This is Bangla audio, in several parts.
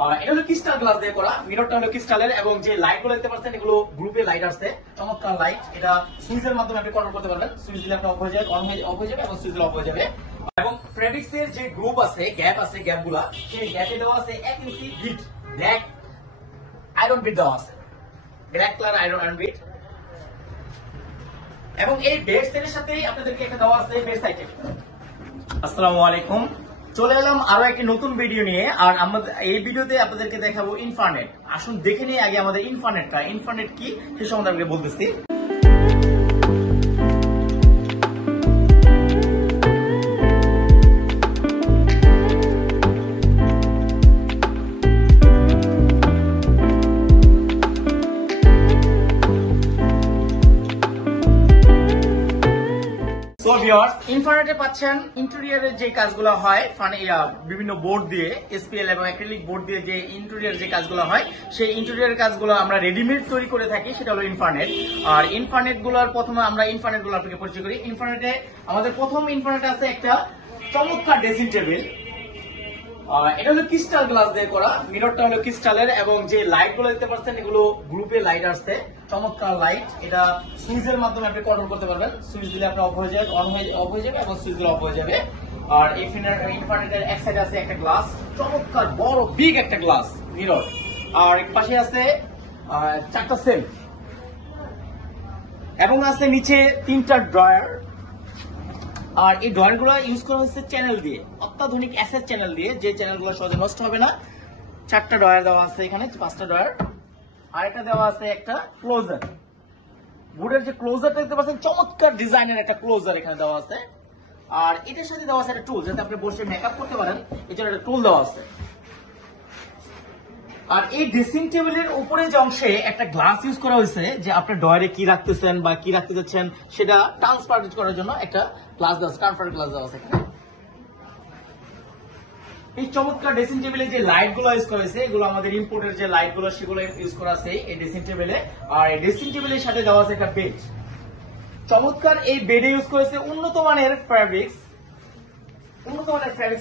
এটা হলো ক্রিস্টাল গ্লাস দিয়ে করা। মিররটা হলো ক্রিস্টালের এবং যে লাইট গুলো দেখতে পাচ্ছেন এগুলো গ্রুপে লাইট আসছে, চমৎকার লাইট। এটা সুইচের মাধ্যমে আপনি কন্ট্রোল করতে পারবেন। সুইচ দিলে আপনি অফ হয়ে যাবে, অফ হয়ে যাবে এবং সুইচ দিলে অফ হয়ে যাবে। এবং ফেব্রিক্স এর যে গ্রুপ আছে, গ্যাপ আছে, গ্যাপ গুলা সেই গ্যাপে দেওয়া আছে 1 ইঞ্চি বিট ব্ল্যাক আয়রন বিট দেওয়া আছে, ব্ল্যাক কালার আয়রন বিট। এবং এই বেড সেটের সাথেই আপনাদেরকে একটা দেওয়া আছে বেড সাইটে। আসসালামু আলাইকুম, চলে এলাম আরো একটি নতুন ভিডিও নিয়ে। আর আমরা এই ভিডিওতে আপনাদেরকে দেখাবো ইনফারনেট। আসুন দেখে নিই আগে আমাদের ইনফারনেটটা। ইনফারনেট কি সে সম্বন্ধে আমি বলতেছি। ইনফারনেটে পাচ্ছেন ইন্টেরিয়রের যে কাজগুলো হয়, বিভিন্ন বোর্ড দিয়ে, এসপিএল এবং অ্যাক্রিলিক বোর্ড দিয়ে যে ইন্টেরিয়র যে কাজগুলো হয়, সেই ইন্টেরিয়র কাজগুলো আমরা রেডিমেড তৈরি করে থাকি, সেটা হলো ইনফারনেট। আর ইনফারনেট গুলোর প্রথমে আমরা ইনফারনেট গুলো আপনাকে পরিচয় করি। ইনফারনেটে আমাদের প্রথম ইনফারনেট আছে একটা চমৎকার ড্রেসিং টেবিল। এটা হলো ক্রিস্টাল গ্লাস দিয়ে করা। মিররটা হলো ক্রিস্টালের এবং যে লাইট গুলো দেখতে পাচ্ছেন এগুলো গ্রুপে লাইট আসছে, চমৎকার লাইট। এটা সুইচের মাধ্যমে আপনি কন্ট্রোল করতে পারবেন। সুইচ দিলে আপনি অফ হয়ে যাবে, অফ হয়ে যাবে এবং সুইচ দিলে অফ হয়ে যাবে। আর এই ইনফারনেটের এক সাইডে আছে একটা গ্লাস, চমৎকার বড় বিগ একটা গ্লাস মিরর। আর এক পাশে আছে 4টা সেলফ এবং আছে নিচে 3টা ড্রয়ার। আর এই ড্রয়ার গুলো ইউজ করা হচ্ছে চ্যানেল দিয়ে, অত্যাধুনিক এসএস চ্যানেল দিয়ে, যে চ্যানেল গুলো সহজে নষ্ট হবে না। 4টা ড্রয়ার দেওয়া আছে এখানে, 5টা ড্রয়ার। আর এটা দেওয়া আছে একটা ক্লোজার। বোর্ডের যে ক্লোজারটা দেখতে পাচ্ছেন, চমৎকার ডিজাইনের একটা ক্লোজার এখানে দেওয়া আছে। আর এটার সাথে দেওয়া আছে একটা টুল, যাতে আপনি বসে মেকআপ করতে পারেন, এই জন্য একটা টুল দেওয়া আছে। আর এই ড্রেসিং টেবিলের উপরে যে অংশে একটা গ্লাস ইউজ করা হয়েছে, যে আপনার ডয়ারে কি রাখতেছেন বা কি রাখতে যাচ্ছেন সেটা ট্রান্সপারেন্ট করার জন্য একটা গ্লাস দেওয়া আছে, ট্রান্সপারেন্ট গ্লাস দেওয়া আছে এখানে। এই চমৎকার ড্রেসিং টেবিলে যে লাইট গুলো ইউজ করা হয়েছে, এগুলো আমাদের ইম্পোর্টের যে লাইট গুলো সেগুলো ইউজ করা আছে এই ড্রেসিং টেবিলে। আর এই ড্রেসিং টেবিলের সাথে দেওয়া আছে একটা বেড। চমৎকার এই বেডে ইউজ করেছে উন্নত মানের ফ্যাব্রিক্স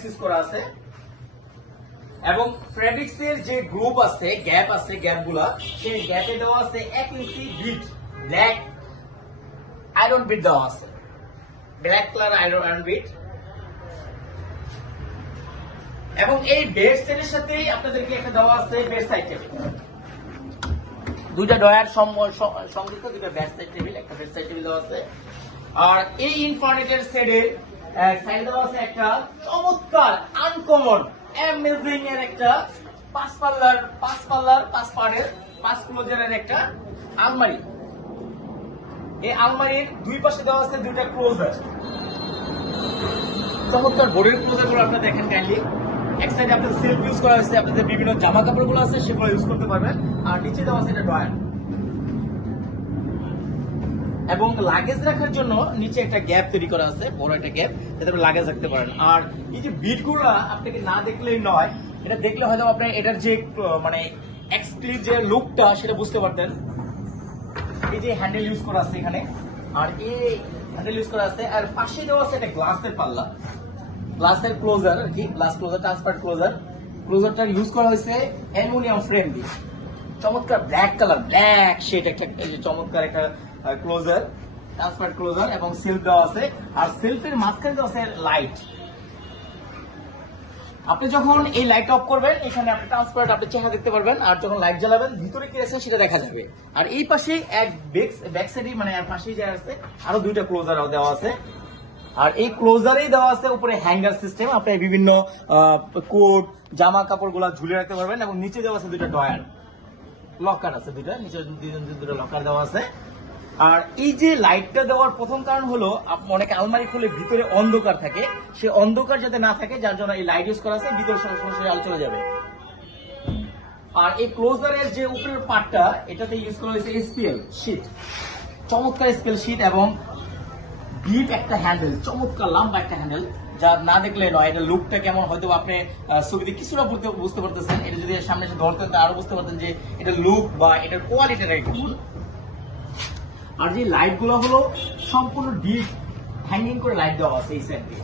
ইউজ করা আছে। এবং ফেব্রিক্স এর যে গ্রুপ আছে, গ্যাপ গুলা সেই গ্যাপে দেওয়া আছে 1 ইঞ্চি বিট ব্ল্যাক আয়রন বিট দেওয়া আছে, ব্ল্যাক কালার আয়রন বিট। এবং এই বেড সেটের সাথেই আপনাদেরকে একটা দেওয়া আছে বেড সাইড টেবিল। 2টা ডয়ার সংযুক্ত 2টা বেড সাইড টেবিল, একটা বেড সাইড টেবিল দেওয়া আছে। আর এই ইনফারনেটের সাইডে দেওয়া আছে একটা চমৎকার আনকমন অ্যামেজিং এর একটা 5 পার্টের 5 ক্লোজারের একটা আলমারি। এই আলমারির দুই পাশে দেওয়া আছে 2টা ক্লোজার। চমৎকার বোর্ডের ক্লোজার গুলো আপনারা দেখেন কাইন্ডলি। এক সাইডে আপনাদের সেলফ ইউজ করা হয়েছে, আপনাদের বিভিন্ন জামা কাপড় গুলো আছে সেগুলো ইউজ করতে পারবেন। আর নিচে দেওয়া আছে একটা ড্রয়ার এবং লাগেজ রাখার জন্য নিচে একটা গ্যাপ তৈরি করা আছে, বড় একটা গ্যাপ, যাতে আপনি লাগেজ রাখতে পারেন। আর এই যে বিট গুলো আপনাকে না দেখলেই নয়, এটা দেখলে হয়তো আপনার এটার যে মানে এক্সক্লুসিভ যে লুকটা সেটা বুঝতে পারতেন। এই যে হ্যান্ডেল ইউজ করা আছে এখানে, আর এই হ্যান্ডেল ইউজ করা আছে। আর পাশে দেওয়া আছে একটা গ্লাসের পাল্লা, গ্লাসের ক্লোজার আর কি, গ্লাস ক্লোজার, ট্রান্সপারেন্ট ক্লোজার। ক্লোজারটা ইউজ করা হয়েছে অ্যালুমিনিয়াম ফ্রেম দিয়ে, চমৎকার ব্ল্যাক কালার, ব্ল্যাক শেড একটা চমৎকার একটা ক্লোজার, ট্রান্সপারেন্ট ক্লোজার। এবং সেলফ দেওয়া আছে। আর সেলফের মাঝখানে দেওয়া আছে লাইট। আপনি যখন এই লাইট অফ করবেন, এখানে আপনি ট্রান্সপারেন্ট আপনি চেহারা দেখতে পারবেন। আর যখন লাইট জ্বালাবেন, ভিতরে কি আছে সেটা দেখা যাবে। আর এই পাশে এক ব্যাক সাইডে মানে পাশেই যা আছে আরো 2টা ক্লোজার দেওয়া আছে। আর এই ক্লোজারেই দেওয়া আছে উপরে হ্যাঙ্গার সিস্টেম, আপনি বিভিন্ন কোট জামা কাপড় গুলা ঝুলে রাখতে পারবেন। এবং নিচে দেওয়া আছে 2টা ডয়ার, লকার আছে 2টা, নিচে 2টা লকার দেওয়া আছে। আর এই যে লাইটটা দেওয়ার প্রথম কারণ হলো, অনেকে আলমারি খুলে ভিতরে অন্ধকার থাকে, সে অন্ধকার যাতে না থাকে, যার জন্য এই লাইট ইউজ করা আছে, ভিতরে সরাসরি আলো চলে যাবে। আর এই ক্লোজারের যে উপরের পার্টটা, এটাতে ইউজ করা হয়েছে এসপিএল শীট, চমৎকার এসপিএল শীট এবং ডিপ একটা হ্যান্ডেল, চমৎকার লম্বা একটা হ্যান্ডেল, যা না দেখলে নয়। এটা লুকটা কেমন হয়তো আপনি ছবিতে কিছুটা বুঝতে পারতেছেন, এটা যদি সামনে এসে ধরতেন তা আরো বুঝতে পারতেন যে এটা লুক বা এটার কোয়ালিটিটা কেমন। আর যে লাইট গুলো হলো সম্পূর্ণ ডিপ হ্যাঙ্গিং করে লাইট দেওয়া আছে এই সাইড দিয়ে।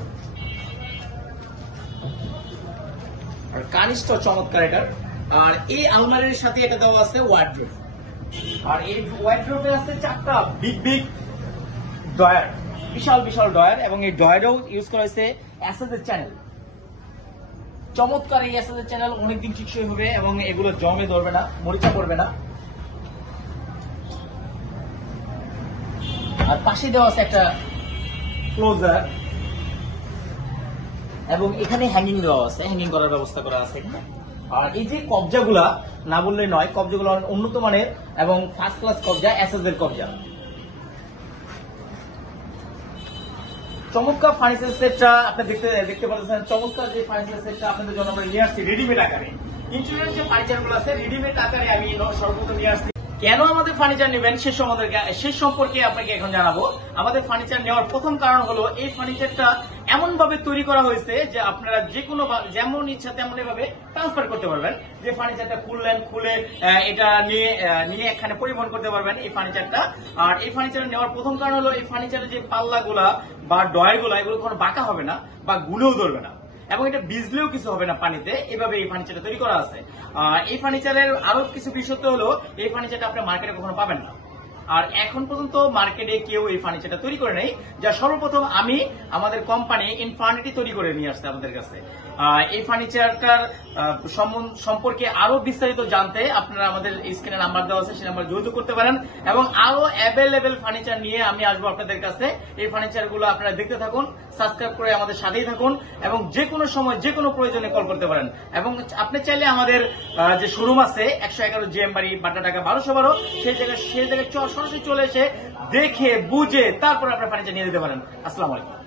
আর কানিসটা চমৎকার এটার, আর এই আলমারির সাথে এটা দেওয়া আছে ওয়ার্ড্রোব। আর এই ওয়ার্ড্রোবে আছে 4টা বিগ বিগ ড্রয়ার, বিশাল বিশাল ড্রয়ার, এবং এই ড্রয়ারেও ইউজ করা হয়েছে অ্যাসেসের চ্যানেল। চমৎকার এই অ্যাসেসের চ্যানেল, অনেকদিন টিকসই হবে এবং এগুলো জমে ধরবে না, মরিচা পড়বে না। আর পাশে দেওয়া আছে একটা ক্লোজার, এবং এখানে হ্যাঙ্গিং দেওয়া আছে, হ্যাঙ্গিং করার ব্যবস্থা করা আছে এখানে। আর এই যে কবজাগুলা না বললে নয়, কবজাগুলো উন্নত মানের এবং ফার্স্ট ক্লাস কবজা, এসএস-এর কবজা। চমৎকার ফার্নিচার সেটটা আপনি দেখতে পাচ্ছেন। চমৎকার যে ফার্নিচার সেটটা আপনাদের জন্য আমরা নিয়ে আসছি রেডিমেড আকারে। ইন্টেরিয়র যে ফার্নিচার গুলো আছে রেডিমেড আকারে আমি সর্বপ্রথম নিয়ে আসছি। কেন আমাদের ফার্নিচার নেবেন সে সম্পর্কে আপনাকে এখন জানাবো। আমাদের ফার্নিচার নেওয়ার প্রথম কারণ হলো এই ফার্নিচারটা এমন ভাবে তৈরি করা হয়েছে যে আপনারা যে কোনো যেমন ইচ্ছা তেমন ভাবে ট্রান্সফার করতে পারবেন। যে ফার্নিচারটা খুলে এটা নিয়ে এখানে পরিবহন করতে পারবেন এই ফার্নিচারটা। আর এই ফার্নিচার নেওয়ার প্রথম কারণ হলো এই ফার্নিচারের যে পাল্লাগুলা বা ডয়ারগুলা এগুলো কোনো বাঁকা হবে না বা গুলেও ধরবে না, এবং এটা ভিজলেও কিছু হবে না পানিতে। এভাবে এই ফার্নিচারটা তৈরি করা আছে। এই ফার্নিচারের আরো কিছু বিশেষত্ব হলো এই ফার্নিচারটা আপনি মার্কেটে কখনো পাবেন না। আর এখন পর্যন্ত মার্কেটে কেউ এই ফার্নিচারটা তৈরি করে নেই, যা সর্বপ্রথম আমি আমাদের কোম্পানি ইনফার্নিটি তৈরি করে নিয়ে আসছে আমাদের কাছে। এই ফার্নিচারটার সম্পর্কে আরো বিস্তারিত জানতে আপনারা আমাদের স্ক্রিনে নাম্বার দেওয়া আছে, সেই নাম্বার যোগাযোগ করতে পারেন। এবং আরো অ্যাভেলেবেল ফার্নিচার নিয়ে আমি আসবো আপনাদের কাছে। এই ফার্নিচার গুলো আপনারা দেখতে থাকুন, সাবস্ক্রাইব করে আমাদের সাথেই থাকুন, এবং যে কোনো সময় যে কোনো প্রয়োজনে কল করতে পারেন। এবং আপনি চাইলে আমাদের যে শোরুম আছে 111 জিএম বাড়ি, বাড্ডা, 1212, সেই জায়গায় সরাসরি চলে এসে দেখে বুঝে তারপর আপনার ফার্নিচার নিয়ে যেতে পারেন। আসসালামু আলাইকুম।